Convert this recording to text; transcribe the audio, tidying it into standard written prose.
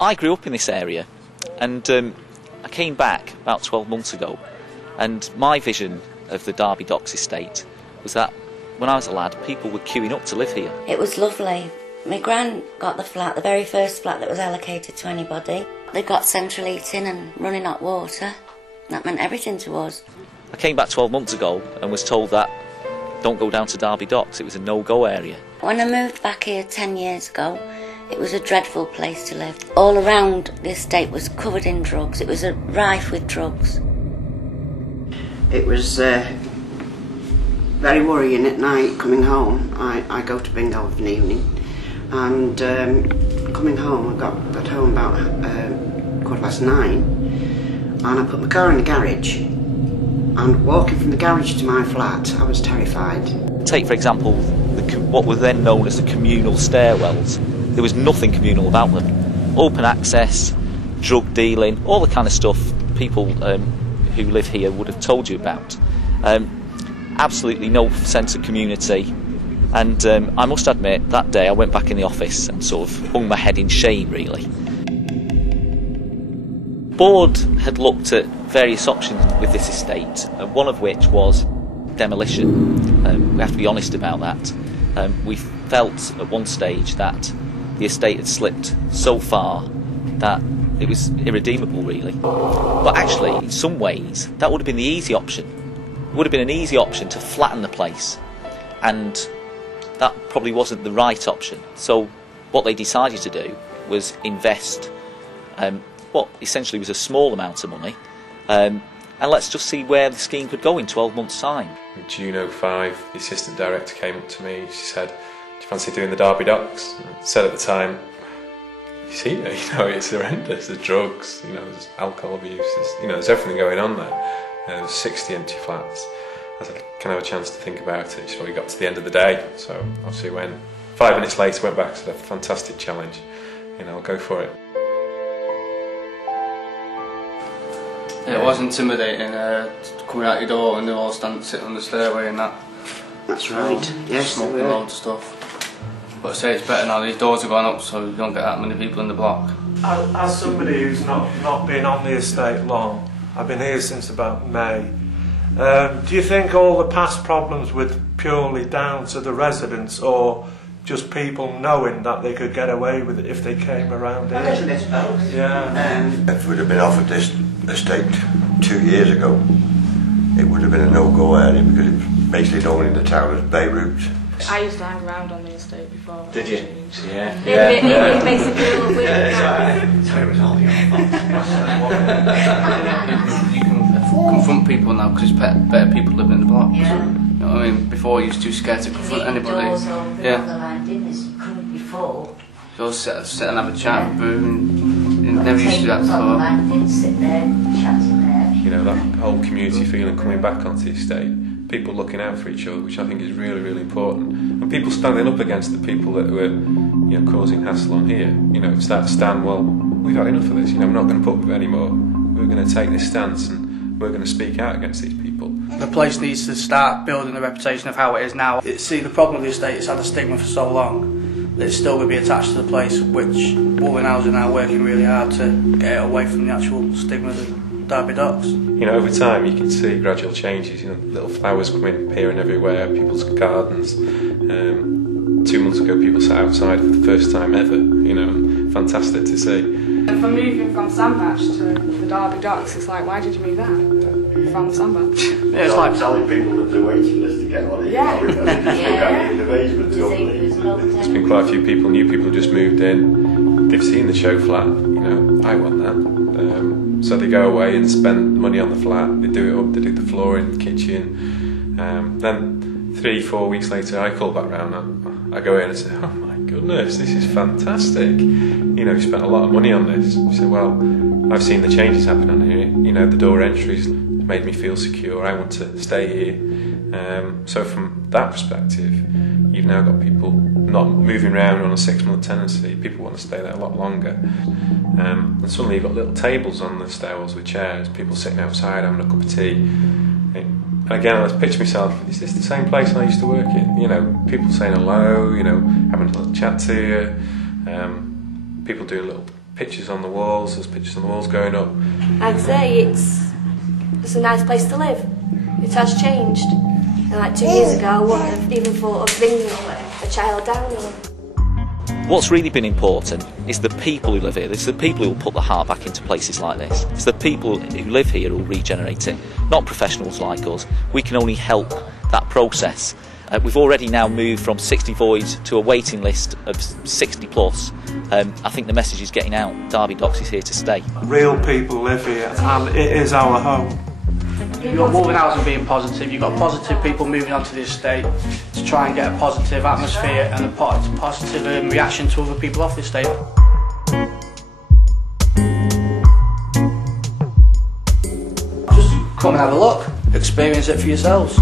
I grew up in this area, and I came back about 12 months ago, and my vision of the Derby Docks estate was that when I was a lad, people were queuing up to live here. It was lovely. My gran got the flat, the very first flat that was allocated to anybody. They got central heating and running hot water. That meant everything to us. I came back 12 months ago and was told that don't go down to Derby Docks, it was a no-go area. When I moved back here 10 years ago, it was a dreadful place to live. All around the estate was covered in drugs. It was rife with drugs. It was very worrying at night coming home. I go to bingo of an evening, and coming home, I got home about 9:15, and I put my car in the garage, and walking from the garage to my flat, I was terrified. Take, for example, what were then known as the communal stairwells. There was nothing communal about them. Open access, drug dealing, all the kind of stuff people who live here would have told you about. Absolutely no sense of community, and I must admit that day I went back in the office and sort of hung my head in shame, really. Board had looked at various options with this estate, one of which was demolition. We have to be honest about that. We felt at one stage that the estate had slipped so far that it was irredeemable, really. But actually, in some ways, that would have been the easy option. It would have been an easy option to flatten the place, and that probably wasn't the right option. So what they decided to do was invest what essentially was a small amount of money, and let's just see where the scheme could go in 12 months' time. In June '05, the assistant director came up to me. She said, "Do you fancy doing the Derby Docks?" I said at the time, "You see, it's horrendous. There's drugs, there's alcohol abuse, there's everything going on there. There's 60 empty flats." I said, "Can I have a chance to think about it?" She said, "We got to the end of the day." So obviously went. 5 minutes later, went back and said, "A fantastic challenge. I'll go for it." It was intimidating coming out your door and they're all sitting on the stairway and that. That's right. Yes, smoking loads of stuff. But I say it's better now. These doors have gone up, so you don't get that many people in the block. As somebody who's not been on the estate long, I've been here since about May. Do you think all the past problems were purely down to the residents, or just people knowing that they could get away with it if they came around here? Yeah. If we'd have been offered this estate 2 years ago, it would have been a no-go area because it was basically known in the town as Beirut. I used to hang around on the estate before. Did you? Yeah. It basically all weird. So it was all your fault. You can confront people now because there's better people living in the blocks. Yeah. You know what I mean? Before you was too scared to confront anybody. Yeah. You couldn't before. You all sit and have a chat and boo, and you never used to do that before. Sit there, chatting there. That whole community feeling coming back onto the estate, people looking out for each other, which I think is really, really important. And people standing up against the people that were, causing hassle on here. It's that stand, well, we've had enough of this, we're not going to put up with it anymore. We're going to take this stance and we're going to speak out against these people. The place needs to start building the reputation of how it is now. The problem with the estate, it's had a stigma for so long that it's still going to be attached to the place, which Wulvern are now working really hard to get it away from the actual stigma of the Derby Docks. Over time you can see gradual changes, little flowers coming here and everywhere, people's gardens. 2 months ago people sat outside for the first time ever, fantastic to see. And for moving from Sandbach to the Derby Docks, it's like, why did you move that from Sandbach? Yeah, it's like telling people that they're waiting list to get on it. Yeah. In the basement, There's been quite a few people, new people just moved in, they've seen the show flat, I want that. So they go away and spend money on the flat, they do it up, they do the flooring, the kitchen. Then 3-4 weeks later I call back round, I go in and say, "Oh my goodness, this is fantastic. You spent a lot of money on this." You say, "Well, I've seen the changes happen on here. The door entries made me feel secure. I want to stay here." So from that perspective, you've now got people not moving around on a 6-month tenancy. People want to stay there a lot longer. And suddenly you've got little tables on the stairwells with chairs, people sitting outside having a cup of tea. And again, I picture myself, is this the same place I used to work in? People saying hello, having a little chat to you, people doing little pictures on the walls. There's pictures on the walls going up. Like I say, it's a nice place to live. It has changed. And like 2 years ago, I wouldn't have even thought of bringing a child down here. What's really been important is the people who live here. It's the people who will put the heart back into places like this. It's the people who live here who will regenerate it, not professionals like us. We can only help that process. We've already now moved from 60 voids to a waiting list of 60 plus. I think the message is getting out. Derby Docks is here to stay. Real people live here and it is our home. You've got Wulvern housing being positive, you've got positive people moving onto the estate to try and get a positive atmosphere and a positive reaction to other people off the estate. Just come and have a look, experience it for yourselves.